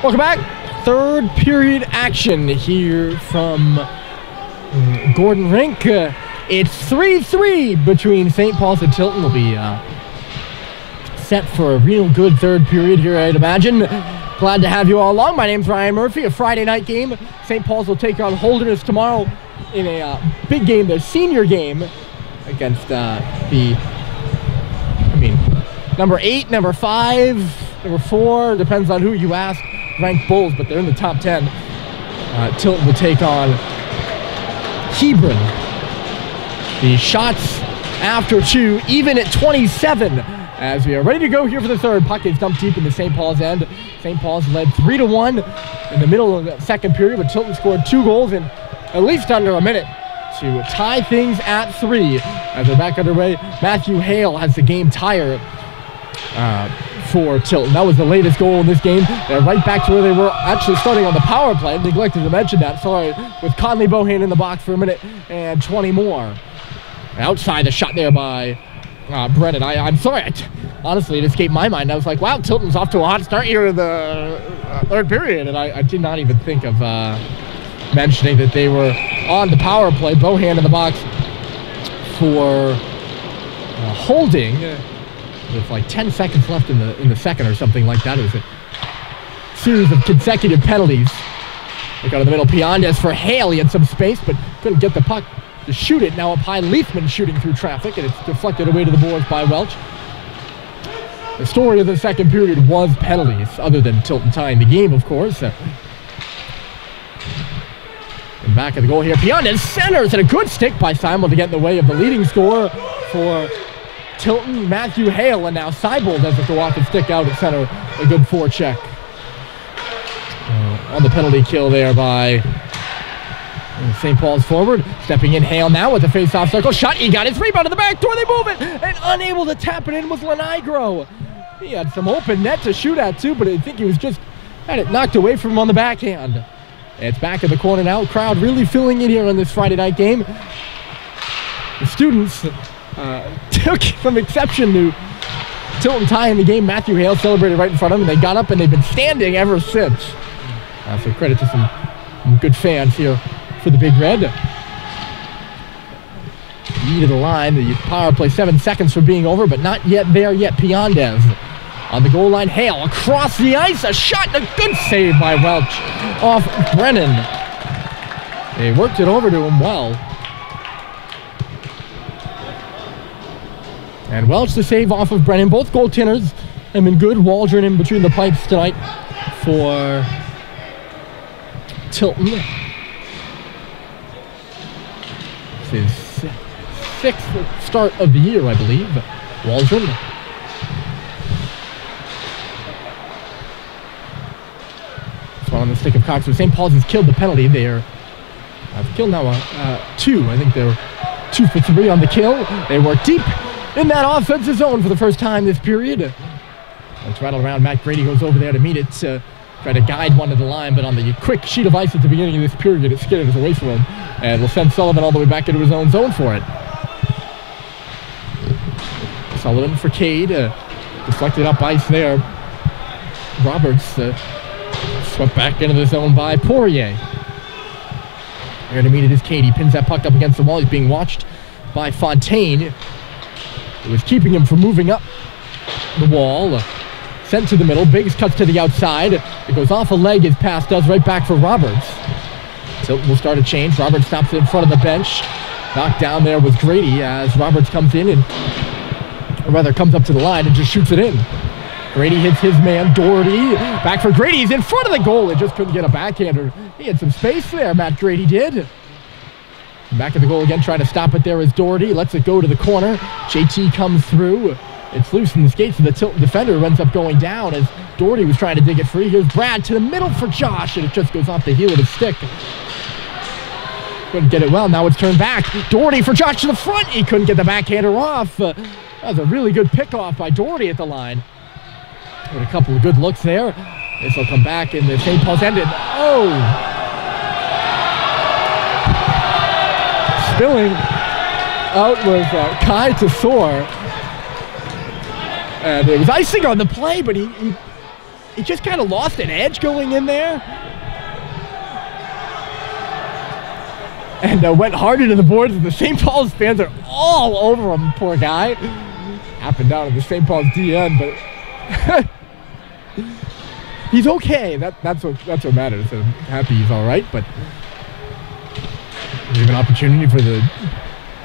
Welcome back. Third period action here from Gordon Rink. It's 3-3 between St. Paul's and Tilton. Will be set for a real good third period here, I'd imagine. Glad to have you all along. My name's Ryan Murphy. A Friday night game. St. Paul's will take on Holderness tomorrow in a big game, their senior game against number 8, number 5, number 4, depends on who you ask, ranked Bulls, but they're in the top 10. Tilton will take on Hebron. The shots after 2, even at 27, as we are ready to go here for the third. Puck is dumped deep in the St. Paul's end. St. Paul's led 3-1 in the middle of the second period, but Tilton scored 2 goals in at least under a minute to tie things at 3. As they're back underway, Matthew Hale has the game tire for Tilton. That was the latest goal in this game. They're right back to where they were actually starting on the power play. I neglected to mention that, sorry, with Conley Bohan in the box for a minute and 20 more. Outside the shot there by Brennan. I'm sorry, honestly, it escaped my mind. I was like, wow, Tilton's off to a hot start here in the third period, and I did not even think of mentioning that they were on the power play. Bohan in the box for holding with like 10 seconds left in the second or something like that. It was a series of consecutive penalties. Look out of the middle, Piandes for Hale. He had some space, but couldn't get the puck to shoot it. Now up high, Leafman shooting through traffic, and it's deflected away to the boards by Welch. The story of the second period was penalties, other than Tilton tying the game, of course. And back of the goal here, Piandes centers, and a good stick by Simon to get in the way of the leading scorer for Tilton, Matthew Hale, and now Seibold has to go off and stick out at center. A good forecheck. On the penalty kill there by St. Paul's forward. Stepping in, Hale now with the face-off circle. Shot, he got his rebound to the back door, they move it, and unable to tap it in was Lenigro. He had some open net to shoot at too, but I think he was just had it knocked away from him on the backhand. It's back in the corner now. Crowd really filling in here on this Friday night game. The students took some exception to Tilton tying the game. Matthew Hale celebrated right in front of them, and they got up and they've been standing ever since. So credit to some good fans here for the Big Red. Knee to the line. The power play 7 seconds from being over, but not yet there yet. Piandes on the goal line. Hale across the ice. A shot and a good save by Welch off Brennan. They worked it over to him well. And Welch the save off of Brennan. Both goaltenders have been good. Waldron in between the pipes tonight for Tilton. It's his 6th start of the year, I believe. Waldron. This one on the stick of Cox. So St. Paul's has killed the penalty. They're killed now 2. I think they're 2 for 3 on the kill. They work deep in that offensive zone for the first time this period. Let's rattle around. Matt Grady goes over there to meet it. Try to guide one to the line, but on the quick sheet of ice at the beginning of this period, it skidded away from him. And will send Sullivan all the way back into his own zone for it. Sullivan for Cade. Deflected up ice there. Roberts swept back into the zone by Poirier. There to meet it is Cade. He pins that puck up against the wall. He's being watched by Fontaine. It was keeping him from moving up the wall. Sent to the middle. Biggs cuts to the outside. It goes off a leg. His pass does right back for Roberts. Tilton will start a change. Roberts stops it in front of the bench. Knocked down there was Grady as Roberts comes in and, or rather comes up to the line and just shoots it in. Grady hits his man, Doherty. Back for Grady. He's in front of the goal. It just couldn't get a backhander. He had some space there, Matt Grady did. Back at the goal again, trying to stop it there is Doherty. Lets it go to the corner. JT comes through. It's loose in the skates of the Tilton defender, who ends up going down as Doherty was trying to dig it free. Here's Brad to the middle for Josh, and it just goes off the heel of his stick. Couldn't get it well. Now it's turned back. Doherty for Josh to the front. He couldn't get the backhander off. That was a really good pickoff by Doherty at the line. With a couple of good looks there. This will come back in the St. Paul's ended. Oh! Spilling out was Kai Tesor. And it was icing on the play, but he he just kind of lost an edge going in there. And went hard into the boards, and the St. Paul's fans are all over him, poor guy. Happened down at the St. Paul's DN, but he's okay. That's what matters. I'm happy he's all right, but there's an opportunity for the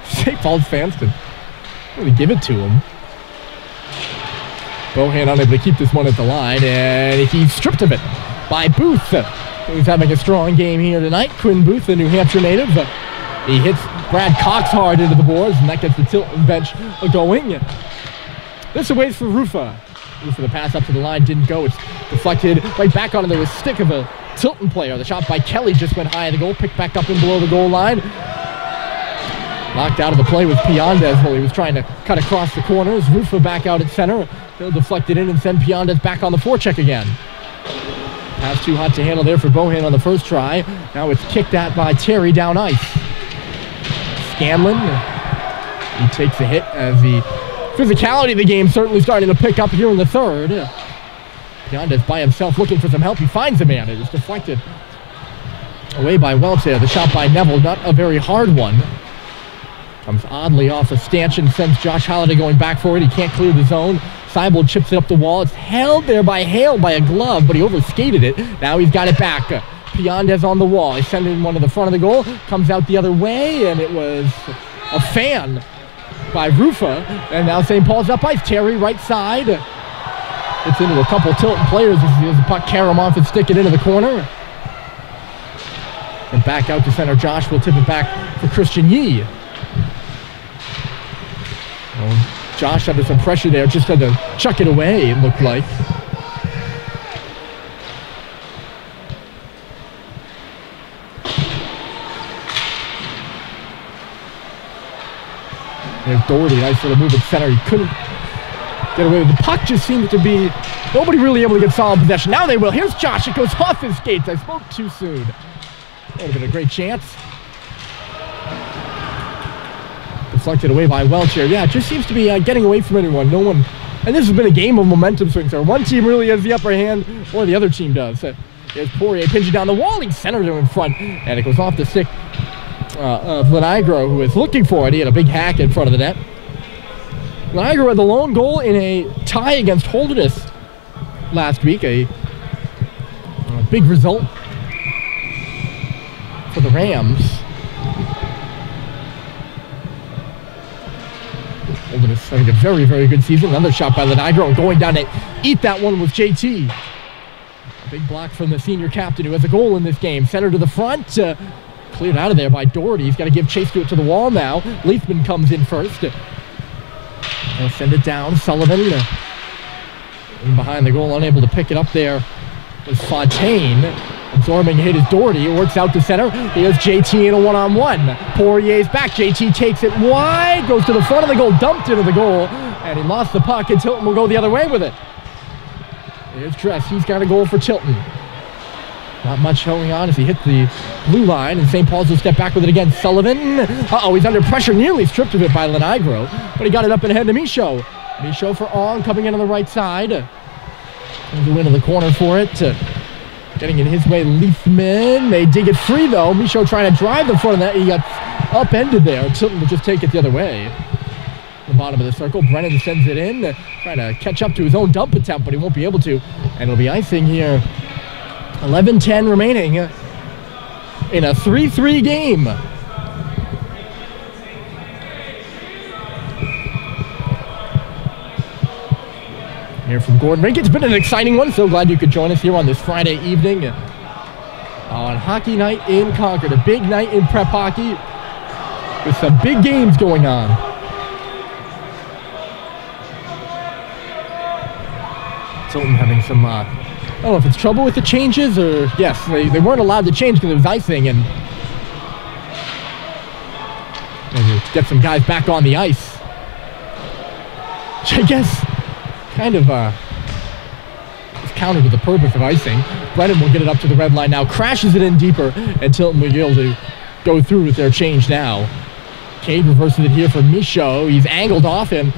St. Paul's fans to really give it to him. Bohan unable to keep this one at the line, and he's stripped of it by Booth. He's having a strong game here tonight. Quinn Booth, the New Hampshire native. He hits Brad Cox hard into the boards, and that gets the Tilton bench going. This awaits for Rufa. Rufa, the pass up to the line didn't go. It's deflected right back onto the stick of a Tilton player. The shot by Kelly just went high at the goal, picked back up in below the goal line. Knocked out of the play with Piandez while he was trying to cut across the corners. Rufa back out at center. He'll deflect it in and send Piandez back on the forecheck again. Pass too hot to handle there for Bohan on the first try. Now it's kicked at by Terry down ice. Scanlon, he takes a hit as the physicality of the game certainly starting to pick up here in the third. Piandez by himself looking for some help. He finds a man. It is deflected away by Welch there. The shot by Neville, not a very hard one. Comes oddly off a stanchion, sends Josh Halliday going back for it. He can't clear the zone. Seibold chips it up the wall. It's held there by Hale by a glove, but he overskated it. Now he's got it back. Piandez on the wall. He's sending one to the front of the goal. Comes out the other way, and it was a fan by Rufa. And now St. Paul's up ice. Terry right side. Gets into a couple Tilton players as he has the puck carry him off and stick it into the corner. And back out to center. Josh will tip it back for Christian Yee. Well, Josh under some pressure there, just had to chuck it away, it looked like. There's Doherty, nice little move at center. He couldn't get away with the puck. Just seemed to be nobody really able to get solid possession. Now they will. Here's Josh. It goes off his skates. I spoke too soon. That would have been a great chance. Deflected away by Welch here. Yeah, it just seems to be getting away from anyone. No one, and this has been a game of momentum swings. So one team really has the upper hand, or the other team does. There's Poirier pinching down the wall. He centered him in front, and it goes off the stick of Lenigro, who is looking for it. He had a big hack in front of the net. Lenigro had the lone goal in a tie against Holderness last week. A big result for the Rams. Holderness having a very, very good season. Another shot by Lenigro, and going down to eat that one was JT. A big block from the senior captain, who has a goal in this game. Center to the front. Cleared out of there by Doherty. He's got to give chase to it to the wall now. Leafman comes in first. They'll send it down. Sullivan in behind the goal, unable to pick it up there was Fontaine. Absorbing a hit is Doherty. It works out to center. Here's JT in a one-on-one. Poirier's back. JT takes it wide, goes to the front of the goal, dumped into the goal, and he lost the puck, and Tilton will go the other way with it. Here's Dress. He's got a goal for Tilton. Not much going on as he hit the blue line, and St. Paul's will step back with it again. Sullivan. Uh-oh, he's under pressure, nearly stripped of it by Lenigro, but he got it up and ahead to Michaud. Michaud for Ong, coming in on the right side. Going to go into the corner for it. Getting it his way, Leafman. They dig it free, though. Michaud trying to drive the front of that. He got upended there. Tilton will just take it the other way. The bottom of the circle. Brennan sends it in, trying to catch up to his own dump attempt, but he won't be able to. And it'll be icing here. 11-10 remaining in a 3-3 game. Here from Gordon Rink. It's been an exciting one. So glad you could join us here on this Friday evening on Hockey Night in Concord. A big night in prep hockey with some big games going on. Tilton having some, I don't know if it's trouble with the changes or, yes, they weren't allowed to change because it was icing, and get some guys back on the ice. Which I guess kind of is counter to the purpose of icing. Brennan will get it up to the red line now, crashes it in deeper, and Tilton will be able to go through with their change now. Cade reverses it here for Michaud. He's angled off and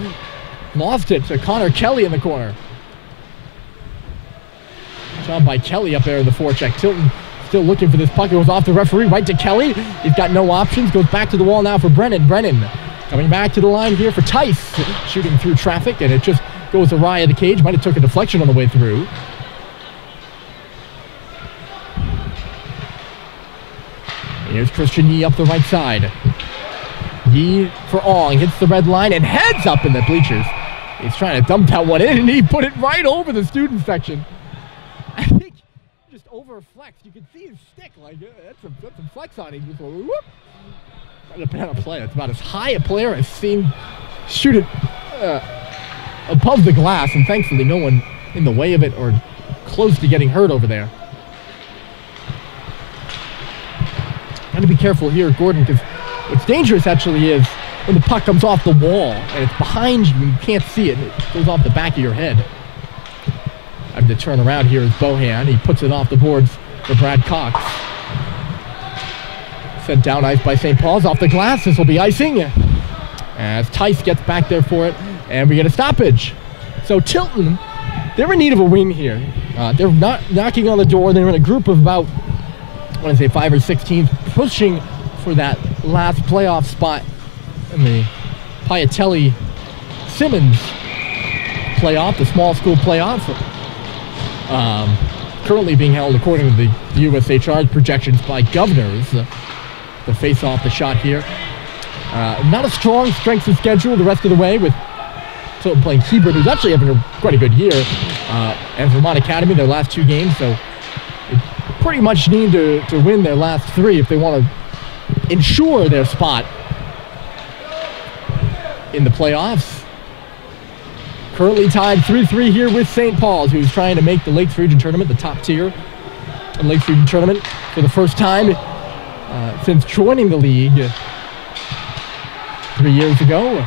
lost it to Connor Kelly in the corner. Job by Kelly up there in the forecheck. Tilton still looking for this puck. It goes off the referee, right to Kelly. He's got no options. Goes back to the wall now for Brennan. Brennan coming back to the line here for Tice. Shooting through traffic, and it just goes awry of the cage. Might have took a deflection on the way through. Here's Christian Yee up the right side. Yee for Ong. Hits the red line and heads up in the bleachers. He's trying to dump that one in, and he put it right over the student section. I think he just over-flexed. You can see his stick. Like, that's a flex on him. Just whoop. Not a bad play. It's about as high a player I've seen shoot it above the glass, and thankfully no one in the way of it or close to getting hurt over there. Got to be careful here, Gordon, because what's dangerous actually is when the puck comes off the wall and it's behind you and you can't see it, and it goes off the back of your head. Having to turn around here is Bohan. He puts it off the boards for Brad Cox. Sent down ice by St. Paul's off the glass. This will be icing as Tice gets back there for it, and we get a stoppage. So Tilton, they're in need of a win here. They're not knocking on the door. They're in a group of about, I want to say 5 or 6 teams, pushing for that last playoff spot in the Piatelli-Simmons playoff, the small school playoff. Currently being held according to the USHR projections by Governors. The face-off, the shot here. Not a strong strength of schedule the rest of the way, with Tilton playing Hebron, who's actually having quite a good year, and Vermont Academy their last 2 games, so they pretty much need to win their last 3 if they want to ensure their spot in the playoffs. Currently tied 3-3 here with St. Paul's, who's trying to make the Lakes Region Tournament, the top tier in the Lakes Region Tournament for the first time since joining the league 3 years ago.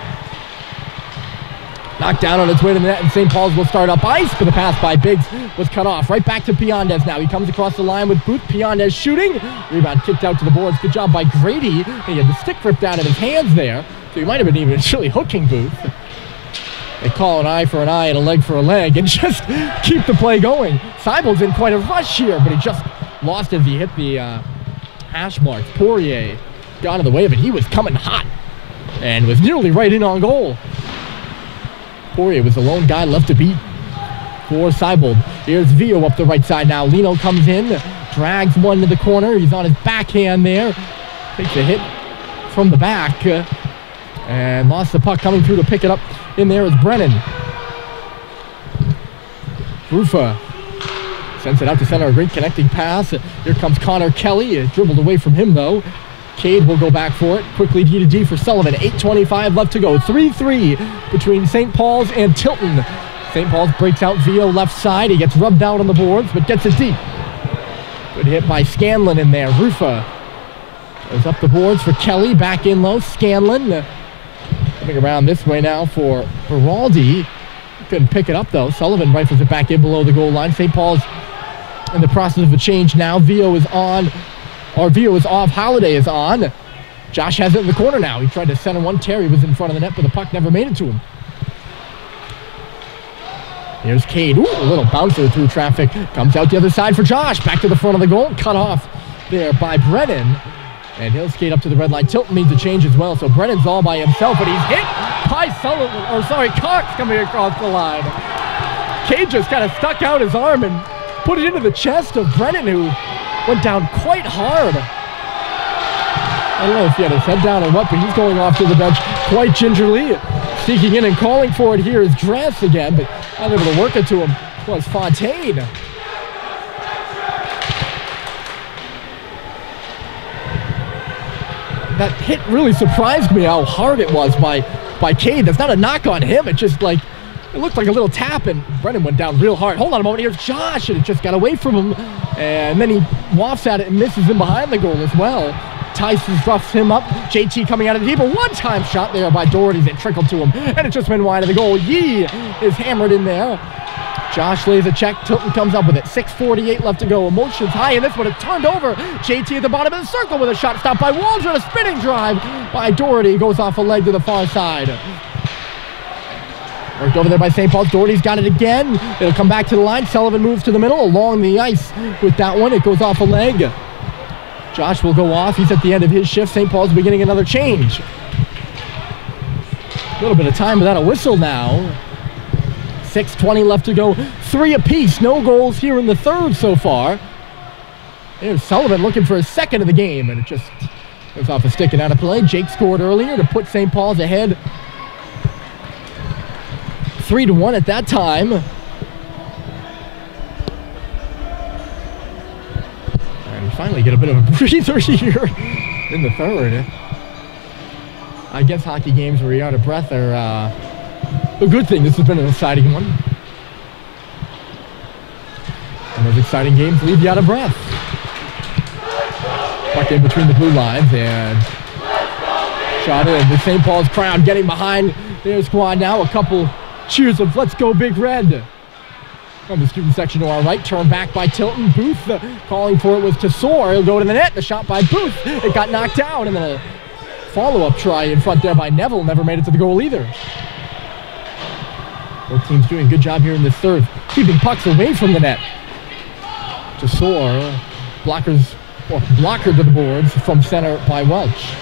Knocked down on its way to the net, and St. Paul's will start up ice, but the pass by Biggs was cut off. Right back to Piandez now. He comes across the line with Booth. Piandez shooting. Rebound kicked out to the boards. Good job by Grady. He had the stick ripped out of his hands there, so he might have been even actually hooking Booth. They call an eye for an eye and a leg for a leg and just keep the play going. Seibel's in quite a rush here, but he just lost as he hit the hash marks. Poirier got in the way of it. He was coming hot and was nearly right in on goal. Poirier was the lone guy left to beat for Seibel. Here's Vio up the right side now. Lino comes in, drags one to the corner. He's on his backhand there. Takes a hit from the back and lost the puck. Coming through to pick it up in there is Brennan. Rufa sends it out to center. A great connecting pass. Here comes Connor Kelly. Dribbled away from him though. Cade will go back for it. Quickly D to D for Sullivan. 8:25 left to go. 3-3 between St. Paul's and Tilton. St. Paul's breaks out Vio left side. He gets rubbed out on the boards, but gets it deep. Good hit by Scanlon in there. Rufa goes up the boards for Kelly. Back in low. Scanlon coming around this way now for Beraldi. Couldn't pick it up though. Sullivan rifles it back in below the goal line. St. Paul's in the process of a change now. Vio is on. Or Vio is off, Holiday is on. Josh has it in the corner now. He tried to center one. Terry was in front of the net, but the puck never made it to him. Here's Cade. Ooh, a little bouncer through traffic. Comes out the other side for Josh. Back to the front of the goal. Cut off there by Brennan. And he'll skate up to the red line. Tilton needs a change as well, so Brennan's all by himself, but he's hit by Cox coming across the line. Cade just kind of stuck out his arm and put it into the chest of Brennan, who went down quite hard. I don't know if he had his head down or what, but he's going off to the bench quite gingerly. Sneaking in and calling for it here is Dress again, but not able to work it to him was Fontaine. That hit really surprised me how hard it was by Cade. That's not a knock on him. It just like, it looked like a little tap, and Brennan went down real hard. Hold on a moment, here's Josh, and it just got away from him. And then he wafts at it and misses him behind the goal as well. Tyson roughs him up. JT coming out of the deep. A one-time shot there by Doherty that trickled to him, and it just went wide of the goal. Yee is hammered in there. Josh lays a check. Tilton comes up with it. 6:48 left to go. Emotions high in this one. It turned over. JT at the bottom of the circle with a shot stopped by Waldron. A spinning drive by Doherty. Goes off a leg to the far side. Worked over there by St. Paul's. Doherty's got it again. It'll come back to the line. Sullivan moves to the middle along the ice with that one. It goes off a leg. Josh will go off. He's at the end of his shift. St. Paul's beginning another change. A little bit of time without a whistle now. 6:20 left to go. 3 apiece. No goals here in the third so far. There's Sullivan looking for a second of the game, and it just goes off a stick and out of play. Jake scored earlier to put St. Paul's ahead 3-1 at that time. And finally get a bit of a breather here in the third. I guess hockey games where you're out of breath are a good thing. This has been an exciting one. And those exciting games leave you out of breath. Puck in between the blue lines and shot in. The St. Paul's crowd getting behind their squad now. A couple cheers of "Let's go Big Red" from the student section to our right. Turned back by Tilton. Booth calling for it was Tesor. He'll go to the net. The shot by Booth. It got knocked down, and then a follow-up try in front there by Neville. Never made it to the goal either. Both teams doing a good job here in this third, keeping pucks away from the net. Tesor blocker to the boards from center by Welch.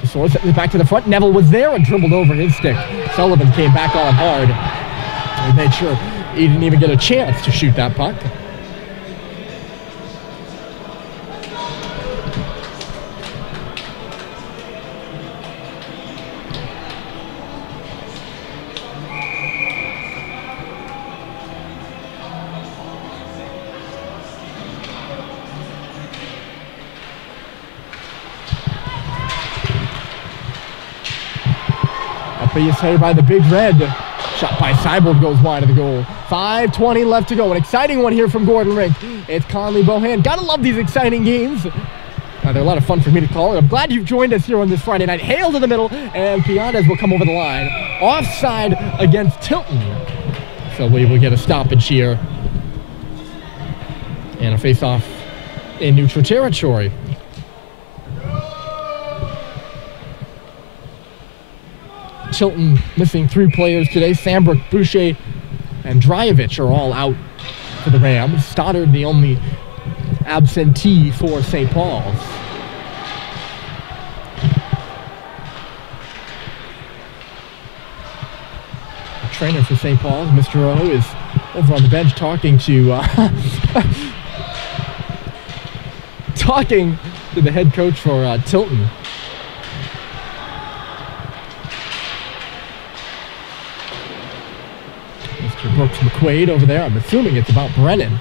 Tesor sent it back to the front. Neville was there and dribbled over his stick. Sullivan came back on hard. He made sure he didn't even get a chance to shoot that puck. Is headed by the Big Red. Shot by Seibold goes wide of the goal. 5:20 left to go. An exciting one here from Gordon Rink. It's Conley Bohan. Gotta love these exciting games. They're a lot of fun for me to call. I'm glad you've joined us here on this Friday night. Hale to the middle, and Pianez will come over the line. Offside against Tilton. So we will get a stoppage here. And a face-off in neutral territory. Tilton missing 3 players today. Sambrook, Boucher, and Dryavic are all out for the Rams. Stoddard, the only absentee for St. Paul's. The trainer for St. Paul's, Mr. O, is over on the bench talking to the head coach for Tilton. Brooks McQuaid over there. I'm assuming it's about Brennan,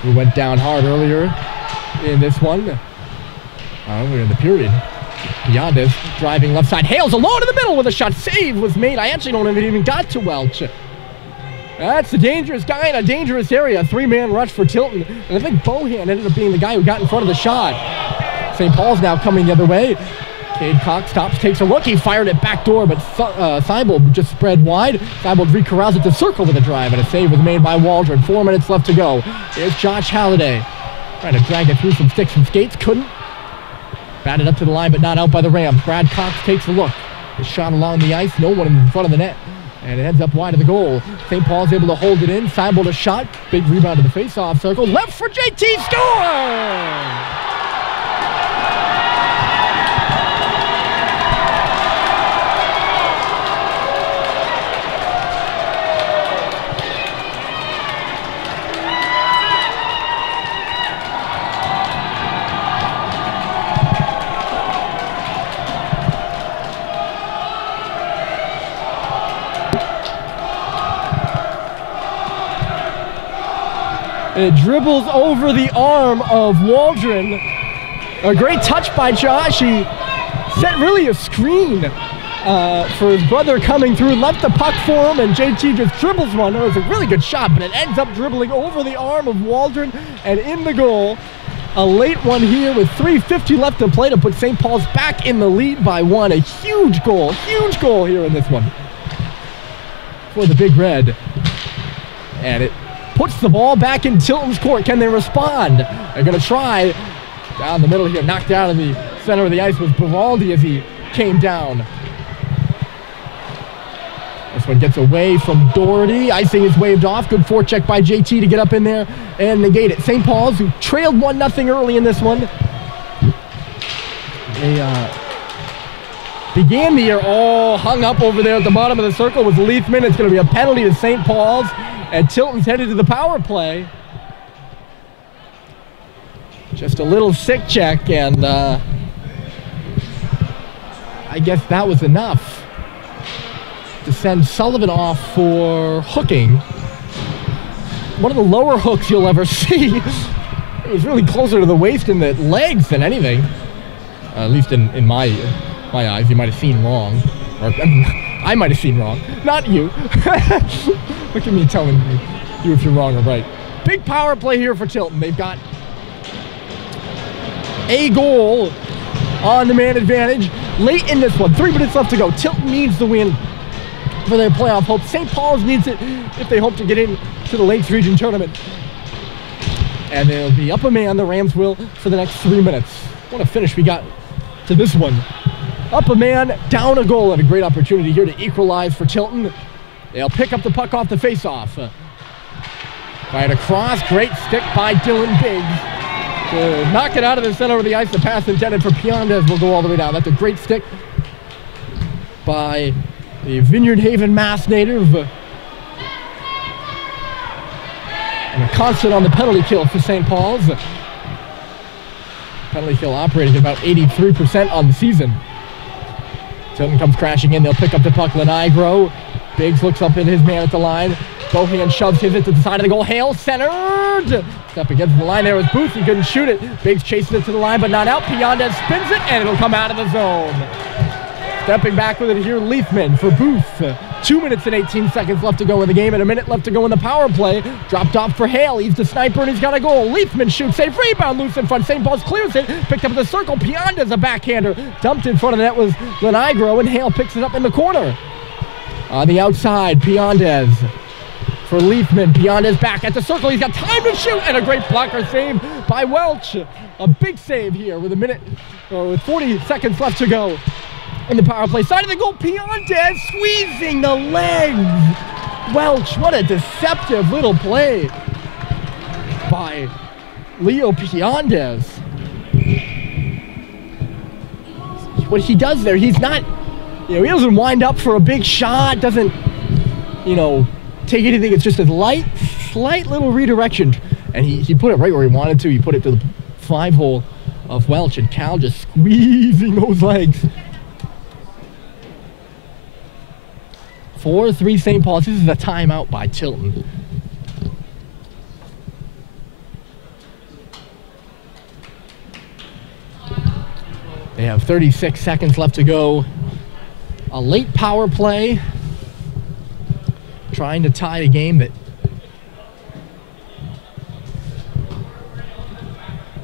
who went down hard earlier in this one. We're in the period. Pianez driving left side. Hales alone in the middle with a shot. Save was made. I actually don't know if it even got to Welch. That's a dangerous guy in a dangerous area. 3-man rush for Tilton. And I think Bohan ended up being the guy who got in front of the shot. St. Paul's now coming the other way. Cade Cox stops, takes a look. He fired it back door, but Seibold just spread wide. Seibold recorrals it to circle with a drive, and a save was made by Waldron. 4 minutes left to go. Here's Josh Halliday. Trying to drag it through some sticks and skates. Couldn't. Batted up to the line, but not out by the Rams. Brad Cox takes a look. His shot along the ice. No one in front of the net. And it ends up wide of the goal. St. Paul's able to hold it in. Seibold a shot. Big rebound to the face-off circle. Left for JT. Score! It dribbles over the arm of Waldron. A great touch by Josh. He set really a screen for his brother coming through. Left the puck for him, and JT just dribbles one. It was a really good shot, but it ends up dribbling over the arm of Waldron and in the goal. A late one here with 3:50 left to play to put St. Paul's back in the lead by 1. A huge goal here in this one for the Big Red. And it puts the ball back in Tilton's court. Can they respond? They're going to try. Down the middle here, knocked down in the center of the ice was Baraldi as he came down. This one gets away from Doherty. Icing is waved off. Good forecheck by JT to get up in there and negate it. St. Paul's, who trailed 1-0 early in this one. They began the year all hung up over there at the bottom of the circle with Leithman. It's going to be a penalty to St. Paul's, and Tilton's headed to the power play. Just a little sick check, and I guess that was enough to send Sullivan off for hooking. One of the lower hooks you'll ever see. It was really closer to the waist and the legs than anything. At least in my eyes. You might have seen wrong. Or, I might have seen wrong. Not you. Look at me telling you if you're wrong or right. Big power play here for Tilton. They've got a goal on the man advantage late in this one. 3 minutes left to go. Tilton needs the win for their playoff hopes. St. Paul's needs it if they hope to get into the Lakes Region Tournament. And they'll be up a man, the Rams will, for the next 3 minutes. What a finish we got to this one. Up a man, down a goal, and a great opportunity here to equalize for Tilton. They'll pick up the puck off the face-off. Right across, great stick by Dylan Biggs. To knock it out of the center of the ice. The pass intended for Piandez will go all the way down. That's a great stick by the Vineyard Haven Mass native. And a constant on the penalty kill for St. Paul's. Penalty kill operating at about 83% on the season. Tilton comes crashing in. They'll pick up the puck. Lenigro. Biggs looks up in his man at the line. Bohan shoves his it to the side of the goal. Hale centered. Step against the line there was Booth. He couldn't shoot it. Biggs chasing it to the line, but not out. Piandez spins it, and it'll come out of the zone. Stepping back with it here, Leithman for Booth. 2 minutes and 18 seconds left to go in the game, and a minute left to go in the power play. Dropped off for Hale. He's the sniper, and he's got a goal. Leithman shoots, safe rebound, loose in front. St. Paul's clears it, picked up in the circle. Piandez, a backhander. Dumped in front of the net was Lenigro, and Hale picks it up in the corner. On the outside, Piandez for Leithman. Piandez back at the circle. He's got time to shoot, and a great blocker save by Welch. A big save here with with 40 seconds left to go. In the power play, side of the goal, Piandez squeezing the legs. Welch, what a deceptive little play by Leo Piandez. What he does there, he's not, he doesn't wind up for a big shot, doesn't, take anything. It's just a slight little redirection. And he put it right where he wanted to. He put it to the 5-hole of Welch, and Cal just squeezing those legs. 4-3 St. Paul's. This is a timeout by Tilton. They have 36 seconds left to go. A late power play. Trying to tie a game that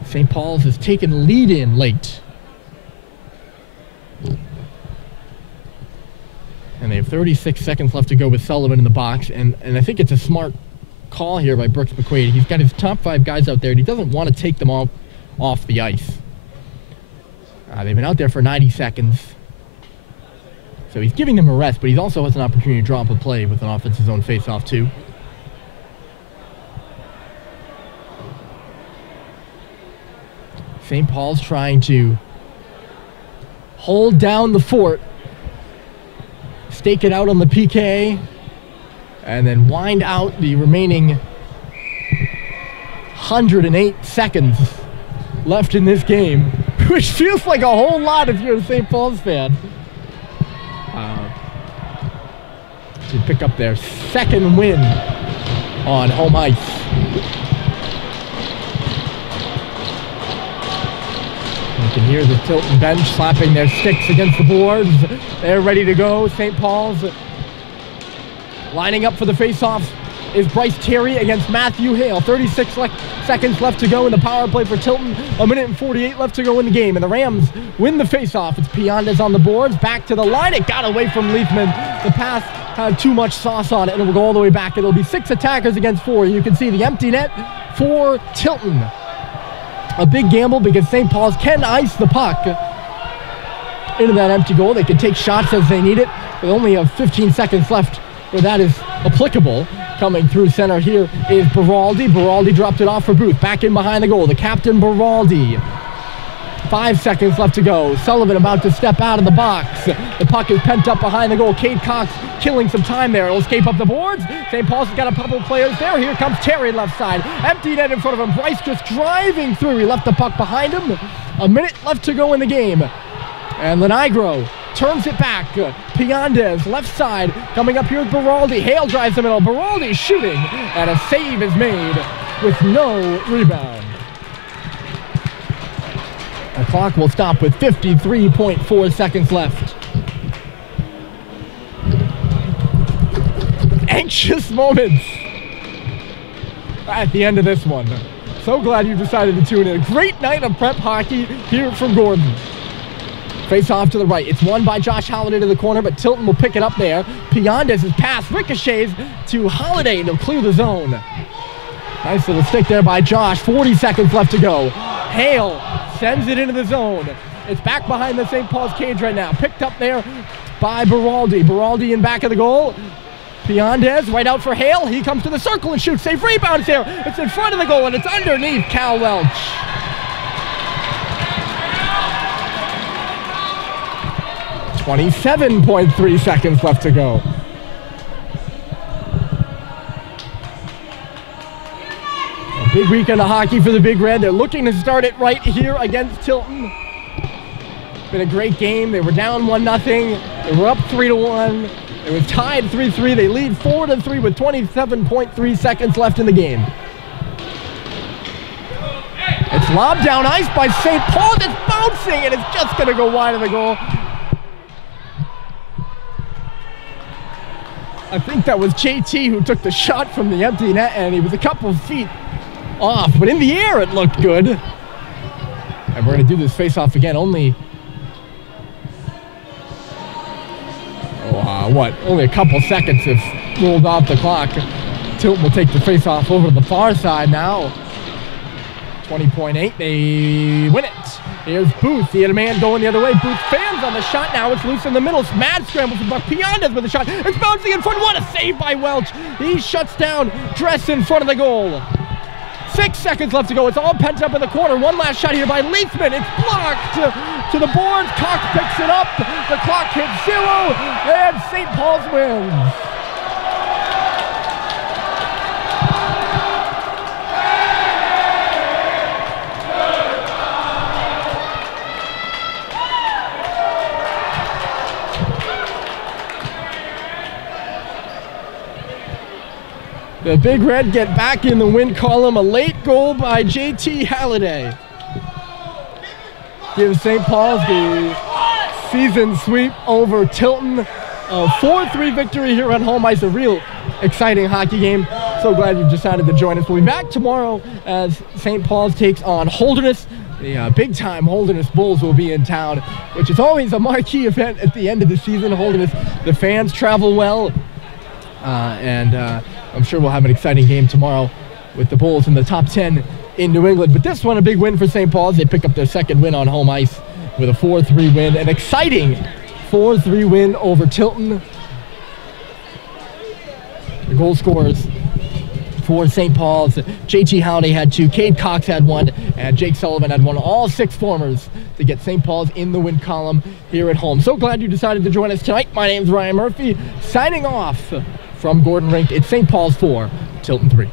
St. Paul's has taken the lead in late. And they have 36 seconds left to go with Sullivan in the box. And I think it's a smart call here by Brooks McQuaid. He's got his top 5 guys out there, and he doesn't want to take them all off the ice. They've been out there for 90 seconds. So he's giving them a rest, but he also has an opportunity to drop a play with an offensive zone face-off too. St. Paul's trying to hold down the fort. Stake it out on the PK, and then wind out the remaining 108 seconds left in this game, which feels like a whole lot if you're a St. Paul's fan. To pick up their second win on home ice. You can hear the Tilton bench slapping their sticks against the boards. They're ready to go. St. Paul's lining up for the face-off is Bryce Terry against Matthew Hale. 36 seconds left to go in the power play for Tilton. 1 minute and 48 left to go in the game. And the Rams win the face-off. It's Piandez on the boards. Back to the line. It got away from Leithman. The pass had too much sauce on it, and it will go all the way back. It'll be 6 attackers against 4. You can see the empty net for Tilton. A big gamble because St. Paul's can ice the puck into that empty goal. They can take shots as they need it. with only 15 seconds left where that is applicable. Coming through center here is Beraldi. Beraldi dropped it off for Booth. Back in behind the goal, the captain Beraldi. 5 seconds left to go. Sullivan about to step out of the box. The puck is pent up behind the goal. Cade Cox killing some time there. It'll escape up the boards. St. Paul's got a couple of players there. Here comes Terry left side. Empty net in front of him. Bryce just driving through. He left the puck behind him. A minute left to go in the game. And Lenigro turns it back. Piandez, left side, coming up here with Beraldi. Hale drives the middle. Beraldi shooting, and a save is made with no rebound. The clock will stop with 53.4 seconds left. Anxious moments at the end of this one. So glad you decided to tune in. A great night of prep hockey here from Gordon. Face off to the right. It's won by Josh Holliday to the corner, but Tilton will pick it up there. Piandez's pass ricochets to Holliday, and he'll clear the zone. Nice little stick there by Josh. 40 seconds left to go. Hale sends it into the zone. It's back behind the St. Paul's cage right now. Picked up there by Beraldi. Beraldi in back of the goal. Piandez right out for Hale. He comes to the circle and shoots. Safe rebound there. It's in front of the goal, and it's underneath Cal Welch. 27.3 seconds left to go. A big weekend of hockey for the Big Red. They're looking to start it right here against Tilton. Been a great game. They were down 1-0. They were up 3-1. It was tied 3-3. They lead 4-3 with 27.3 seconds left in the game. It's lobbed down ice by St. Paul. It's bouncing, and it's just going to go wide of the goal. I think that was JT who took the shot from the empty net, and he was a couple of feet off, but in the air it looked good. And we're going to do this face-off again. Only only a couple seconds have rolled off the clock. Tilton will take the face-off over to the far side now. 20.8, they win it. Here's Booth. He had a man going the other way. Booth fans on the shot now. It's loose in the middle. Mad scrambles with Buck. Piandez with a shot. It's bouncing in front. What a save by Welch. He shuts down Dress in front of the goal. 6 seconds left to go. It's all pent up in the corner. One last shot here by Leithman. It's blocked to the boards. Cox picks it up. The clock hits 0, and St. Paul's wins. The Big Red get back in the win column. A late goal by JT Halliday gives St. Paul's the season sweep over Tilton. A 4-3 victory here at home ice. A real exciting hockey game. So glad you decided to join us. We'll be back tomorrow as St. Paul's takes on Holderness. The big-time Holderness Bulls will be in town, which is always a marquee event at the end of the season. Holderness, the fans travel well. I'm sure we'll have an exciting game tomorrow with the Bulls in the top 10 in New England. But this one, a big win for St. Paul's. They pick up their second win on home ice with a 4-3 win. An exciting 4-3 win over Tilton. The goal scorers for St. Paul's: JT Halliday had 2, Cade Cox had 1, and Jake Sullivan had 1. All 6 formers to get St. Paul's in the win column here at home. So glad you decided to join us tonight. My name's Ryan Murphy, signing off from Gordon Rink. It's St. Paul's 4, Tilton 3.